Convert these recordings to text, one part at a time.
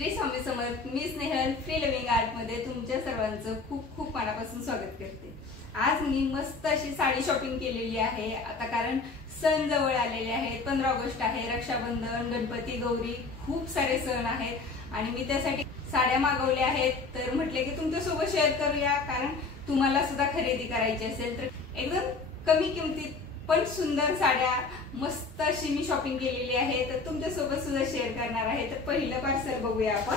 श्री स्वामी समर्थ। मी Snehal free living art मध्ये तुमच्या सर्वांचं खूप खूप मनापासून स्वागत करते। आज मी मस्त अशी साडी शॉपिंग केलेली आहे। आता कारण सण जवळ आलेले आहेत, 15 ऑगस्ट आहे, रक्षाबंधन, गणपती, गौरी, खूप सारे सण आहेत आणि मी त्यासाठी साड्या मागवल्या आहेत। तर म्हटले की तुमच्यासोबत शेअर करूया, कारण तुम्हाला सुद्धा खरेदी करायची असेल तर एकदम कमी किमतीत पण सुंदर साड्या मस्त अशी मी शॉपिंग केलेली आहे, तर तुमच्यासोबत सुद्धा शेअर करणार आहे। तर पहिलं पार्सल बघूया आपण।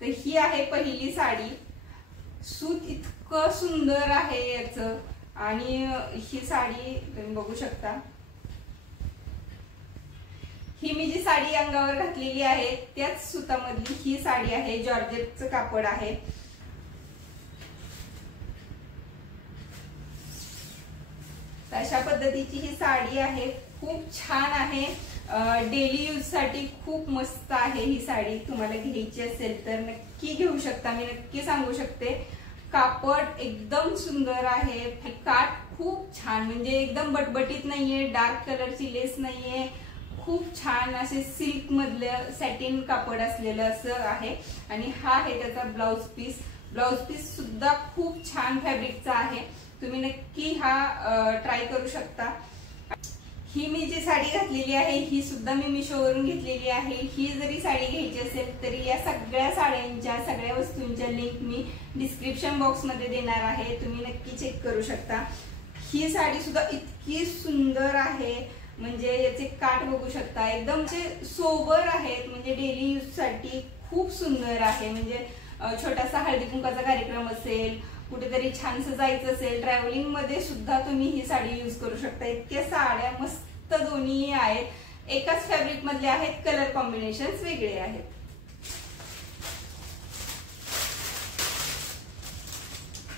तर ही आहे पहिली साडी। सूत इतकं सुंदर आहे याचं आणि ही साडी तुम्ही बघू शकता। ही मी जी साडी अंगावर घातलेली आहे त्याच सुतामधली ही साडी आहे, जॉर्जेटचं कापड आहे। अशा पद्धतीची ही साडी आहे, खूप छान आहे, डेली यूज साठी खूप मस्त आहे। ही साडी तुम्हाला घ्यायची असेल तर नक्की घेऊ शकता, मी नक्की सांगू शकते। कापड एकदम सुंदर आहे, काठ खूप छान, म्हणजे एकदम बटबटीत नाहीये, डार्क कलरची लेस नाहीये, खूप छान असे सिल्क मधलं सॅटिन कापड असलेलं असं आहे। आणि हा आहे त्याचा ब्लाउज पीस। ब्लाउज पीस सुद्धा खूप छान फॅब्रिकचा आहे, तुम्ही नक्की हा ट्राय करू शकता। ही मी जी साडी घातलेली आहे ही सुद्धा मी मिशोवरून घेतलेली आहे। ही जरी साडी घ्यायची असेल तरी या सगळ्या साड्यांच्या सगळ्या वस्तूंच्या लिंक मी डिस्क्रिप्शन बॉक्स मध्ये देणार आहे, तुम्ही नक्की चेक करू शकता। ही साडी सुद्धा इतकी सुंदर आहे, म्हणजे याचे काठ बघू शकता, एकदम सोबर आहेत, म्हणजे डेली यूज साठी खूप सुंदर आहे। म्हणजे छोटासा हळदी कुंकाचा कार्यक्रम असेल, कुठेतरी छानसं जायचं असेल, ट्रॅव्हलिंग मध्ये सुद्धा तुम्ही ही साडी यूज करू शकता। इतक्या साड्या मस्त दोन्ही आहेत, एकाच फॅब्रिक मधले आहेत, कलर कॉम्बिनेशन वेगळे आहेत।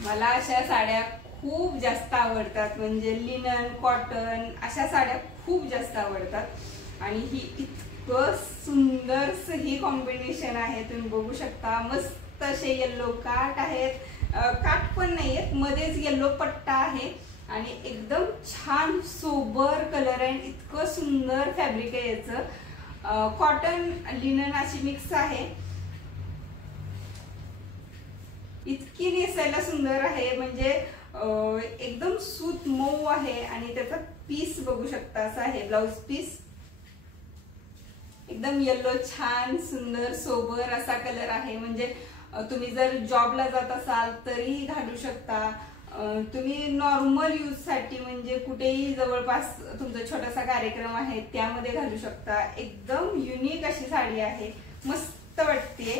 मला अशा साड्या खूप जास्त आवडतात, म्हणजे लिनन, कॉटन अशा साड्या खूप जास्त आवडतात। आणि ही इतकं सुंदर ही कॉम्बिनेशन आहे, तुम्ही बघू शकता। मस्त असे येल्लो काठ आहेत, काठ पण नाहीयेत, मध्येच येल्लो पट्टा आहे आणि एकदम छान सोबर कलर आहे। इतकं सुंदर फॅब्रिक आहे याचं, कॉटन लिनन अशी मिक्स आहे। इतकी नेसायला सुंदर आहे, म्हणजे एकदम सूत मऊ आहे आणि त्याचा पीस बघू शकता असा आहे, ब्लाउज पीस एकदम येल्लो छान सुंदर सोबर असा कलर आहे। म्हणजे तुम्ही जर जॉबला जात असाल तरी घालू शकता, तुम्ही नॉर्मल यूज साठी म्हणजे कुठेही जवळपास तुमचा छोटासा कार्यक्रम आहे त्यामध्ये घालू शकता। एकदम युनिक अशी साडी आहे, मस्त वाटते।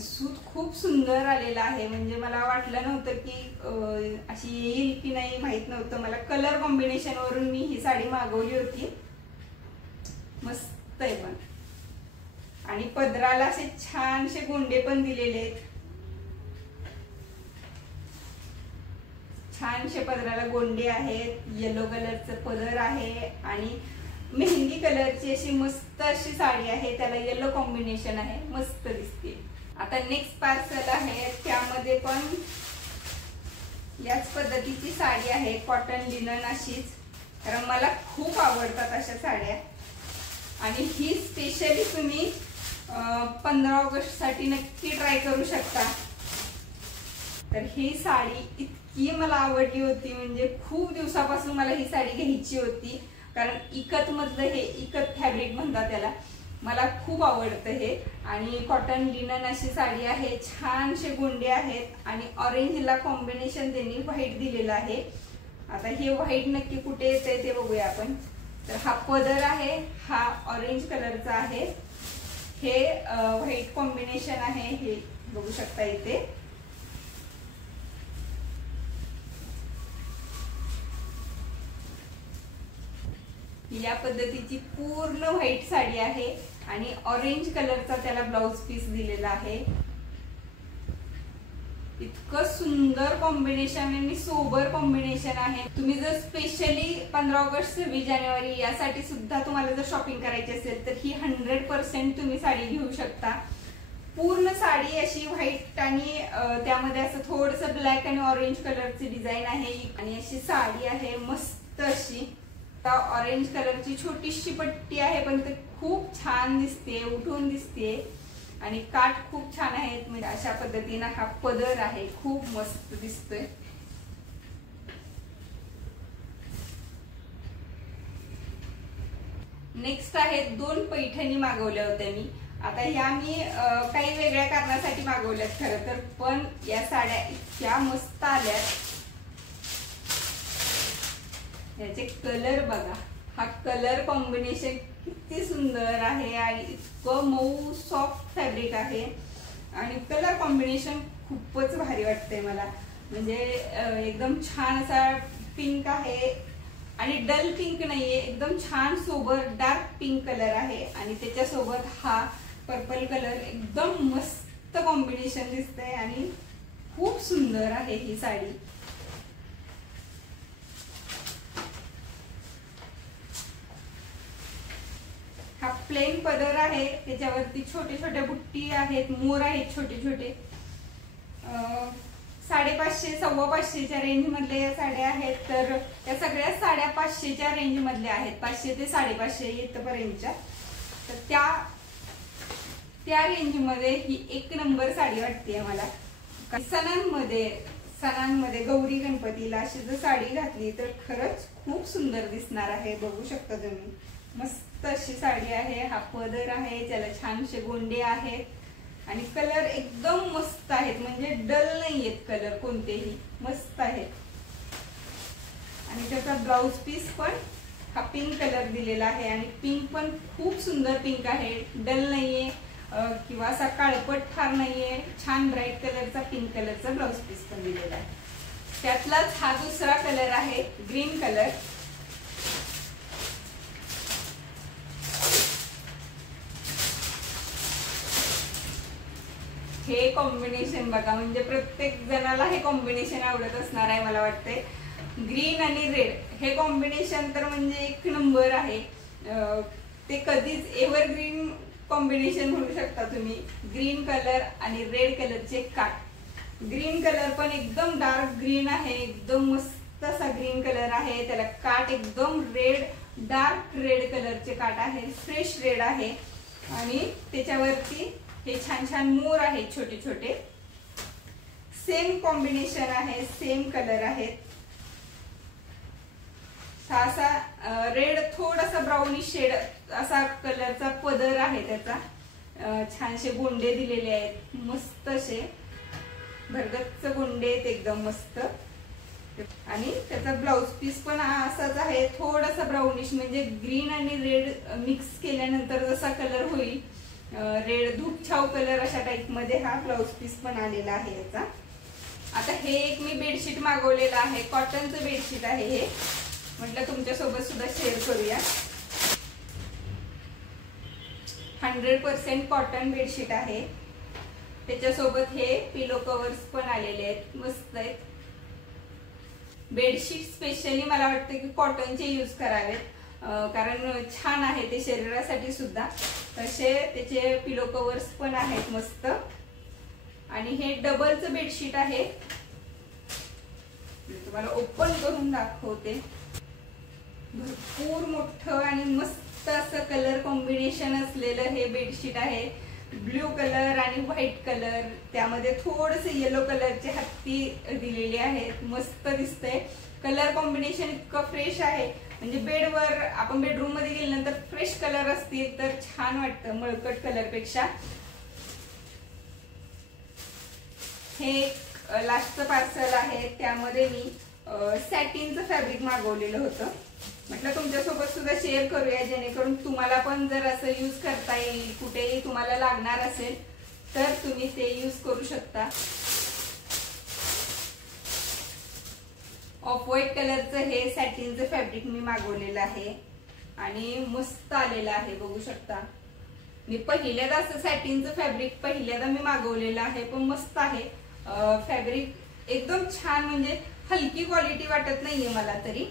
सूत खूप सुंदर आलेला आहे, म्हणजे मला वाटलं नव्हतं की अशी येईल की नाही, माहित नव्हतं मला। कलर कॉम्बिनेशन वरून मी ही साडी मागवली होती, मस्त आहे पण। आणि पदराला असे छानसे गोंडे पण दिलेले आहेत, छानसे पदराला गोंडे आहेत, येलो कलरचं पदर आहे आणि मेहंदी कलरची अशी मस्त अशी साडी आहे, त्याला येलो कॉम्बिनेशन आहे, मस्त दिसते। आता नेक्स्ट पार्सल आहे, त्यामध्ये पण याच पद्धतीची साडी आहे, कॉटन लिनन अशीच, कारण मला खूप आवडतात अशा साड्या। आणि ही स्पेशली तुम्ही 15 ऑगस्ट साठी नक्की ट्राय करू शकता। तर ही साडी इतकी मला आवडली होती, म्हणजे खूप दिवसापासून मला ही साडी घ्यायची होती, कारण इकत मधलं हे इकत फॅब्रिक म्हणतात त्याला, मला खूप आवडतं हे। आणि कॉटन लिनन अशी साडी आहे, छानसे गोंडे आहेत आणि ऑरेंजला कॉम्बिनेशन त्यांनी व्हाईट दिलेलं आहे। आता हे व्हाईट नक्की कुठे येते ते बघूया आपण। तर हा पदर आहे, हा ऑरेंज कलरचा आहे, हे व्हाईट कॉम्बिनेशन आहे, हे बघू शकता इथे। या पद्धतीची पूर्ण व्हाईट साडी आहे आणि ऑरेंज कलरचा त्याला ब्लाउज पीस दिलेला आहे। इतकं सुंदर कॉम्बिनेशन आणि सोबर कॉम्बिनेशन आहे। तुम्ही जर स्पेशली 15 ऑगस्ट 26 जानेवारी यासाठी सुद्धा तुम्हाला जर शॉपिंग करायची असेल तर ही 100% तुम्ही साडी घेऊ शकता। पूर्ण साडी अशी व्हाईट आणि त्यामध्ये असं थोडंसं ब्लॅक आणि ऑरेंज कलरची डिझाइन आहे आणि अशी साडी आहे मस्त अशी। ऑरेंज कलरची छोटीशी पट्टी आहे, पण ते खूप छान दिसते, उठून दिसते आणि काठ खूप छान आहेत. म्हणजे अशा पद्धतीने हा पदर आहे, खूप मस्त दिसतोय. नेक्स्ट आहे 2 पैठणी मागवल्या होत्या मी. आता ह्या मी काही वेगळ्या कारणासाठी मागवल्यात खरं तर, पण या साड्या इतक्या मस्त आल्यात. याचे कलर बघा, हा कलर कॉम्बिनेशन किती सुंदर आहे आणि इतकं मऊ सॉफ्ट फॅब्रिक आहे आणि कलर कॉम्बिनेशन खूपच भारी वाटतंय मला. म्हणजे एकदम छान असा पिंक आहे आणि डल पिंक नाहीये, एकदम छान सोबर डार्क पिंक कलर आहे आणि त्याच्यासोबत हा पर्पल कलर एकदम मस्त कॉम्बिनेशन दिसतंय आणि खूप सुंदर आहे ही साडी. हा प्लेन पदर आहे, त्याच्यावरती छोटे छोटे बुट्टी आहेत, मोर आहेत छोटे छोटे. 550 550च्या रेंज मधल्या या साड्या आहेत. तर या सगळ्या साड्या 500च्या रेंज मधल्या आहेत, 500 ते 550 इथपर्यंतच्या. तर त्या रेंज मध्ये ही एक नंबर साडी वाटते मला. सणांमध्ये गौरी गणपतीला अशी जर साडी घातली तर खरंच खूप सुंदर दिसणार आहे. बघू शकता तुम्ही, मस्त अशी साडी आहे. हा पदर आहे, त्याला छानसे गोंडे आहेत आणि कलर एकदम मस्त आहेत, म्हणजे डल नाहीयेत कलर कोणतेही, मस्त आहेत. आणि त्याचा ब्लाउज पीस पण हा पिंक कलर दिलेला आहे आणि पिंक पण खूप सुंदर पिंक आहे, डल नाहीये किंवा असा काळपट फार नाहीये, छान ब्राईट कलरचा पिंक कलरचा ब्लाउज पीस पण दिलेला आहे. त्यातलाच हा दुसरा कलर आहे ग्रीन कलर. हे कॉम्बिनेशन बघा, म्हणजे प्रत्येक जणाला हे कॉम्बिनेशन आवडत असणार आहे मला वाटते. ग्रीन आणि रेड हे कॉम्बिनेशन तर म्हणजे एक नंबर आहे. ते कधीच एव्हरग्रीन कॉम्बिनेशन म्हणू शकता तुम्ही. ग्रीन कलर आणि रेड कलरचे काठ. ग्रीन कलर पण एकदम डार्क ग्रीन आहे, एकदम मस्त असा ग्रीन कलर आहे. त्याला काठ एकदम रेड, डार्क रेड कलरचे काठ आहे, फ्रेश रेड आहे आणि त्याच्यावरती हे छान छान मोर आहेत छोटे छोटे. सेम कॉम्बिनेशन आहे, सेम कलर आहेत. असा रेड थोडासा ब्राउनिश शेड असा कलरचा पदर आहे त्याचा. छानसे गोंडे दिलेले आहेत, मस्त असे भरगच्च गोंडे आहेत, एकदम मस्त. आणि त्याचा ब्लाउज पीस पण असाच आहे, थोडासा ब्राउनिश, म्हणजे ग्रीन आणि रेड मिक्स केल्यानंतर जसा कलर होईल, रेड धूपछाव कलर अशा टाइप मध्ये हा ब्लाउज पीस पण आलेला आहे याचा. आता हे एक मी बेडशीट मागवलेलं आहे, कॉटनचं बेडशीट आहे हे. म्हटलं तुमच्या सोबत सुद्धा शेअर करूया. 100% कॉटन बेडशीट आहे. त्याच्यासोबत हे पिलो कव्हर्स पण आलेले आहेत, मस्त आहेत. बेडशीट स्पेशली मला वाटतं की कॉटनचे यूज करावेत, कारण छान आहे ते शरीरासाठी सुद्धा. तसे त्याचे पिलो कव्हर्स पण आहेत मस्त. आणि हे डबलचं बेडशीट आहे, तुम्हाला ओपन करून दाखवते. भरपूर मोठं आणि मस्त असं कलर कॉम्बिनेशन असलेलं हे बेडशीट आहे. ब्ल्यू कलर आणि व्हाईट कलर, त्यामध्ये थोडसे येलो कलरचे हत्ती दिलेले आहेत, मस्त दिसतंय. कलर कॉम्बिनेशन इतकं फ्रेश आहे, म्हणजे बेडवर आपण बेडरूम मध्ये गेल्यानंतर फ्रेश कलर असतील तर छान वाटतं मळकट कलर पेक्षा. हे लास्टचं पार्सल आहे, त्यामध्ये मी सॅटिनचं फॅब्रिक मागवलेलं होतं. म्हटलं तुमच्यासोबत सुद्धा शेअर करूया, जेणेकरून तुम्हाला पण जर असं यूज करता येईल, कुठेही तुम्हाला लागणार असेल तर तुम्ही ते यूज करू शकता. ऑफ व्हाईट कलरचं हे सॅटिनचं फॅब्रिक मी मागवलेलं आहे आणि मस्त आलेलं आहे, बघू शकता. मी पहिल्यांदा असं सॅटिनचं फॅब्रिक पहिल्यांदा मी मागवलेलं आहे, पण मस्त आहे फॅब्रिक, एकदम छान. म्हणजे हलकी क्वालिटी वाटत नाहीये मला तरी.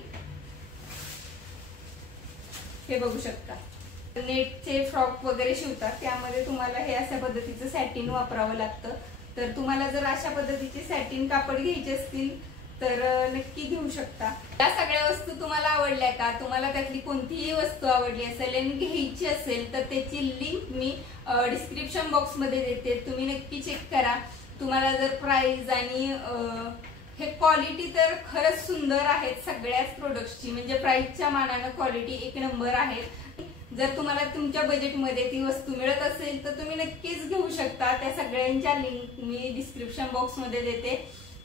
हे बघू शकता, नेटचे फ्रॉक वगैरे शिवतात त्यामध्ये तुम्हाला हे अशा पद्धतीचं सॅटिन वापरावं लागतं. तर तुम्हाला जर अशा पद्धतीचे सॅटिन कापड घ्यायचे असतील तर नक्की घेऊ शकता। या सगळ्या वस्तू तुम्हाला आवडल्या का? तुम्हाला त्यातली कोणतीही वस्तू आवडली असेल आणि घ्यायची असेल तर त्याची लिंक मी डिस्क्रिप्शन बॉक्स मध्ये देते, तुम्ही नक्की चेक करा। तुम्हाला जर प्राइस आणि हे क्वालिटी तर खरंच सुंदर आहेत सगळ्याच प्रोडक्ट्सची, म्हणजे प्राइसच्या मानाने क्वालिटी एक नंबर आहे। जर तुम्हाला तुमच्या बजेटमध्ये ती वस्तू मिळत असेल तर तुम्ही नक्कीच घेऊ शकता। त्या सगळ्यांच्या लिंक मी डिस्क्रिप्शन बॉक्स मध्ये देते,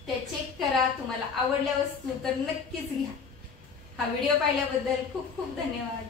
ते चेक करा। तुम्हाला आवडल्या वस्तू तर नक्कीच घ्या। हा व्हिडिओ पाहिल्याबद्दल खूप खूप धन्यवाद।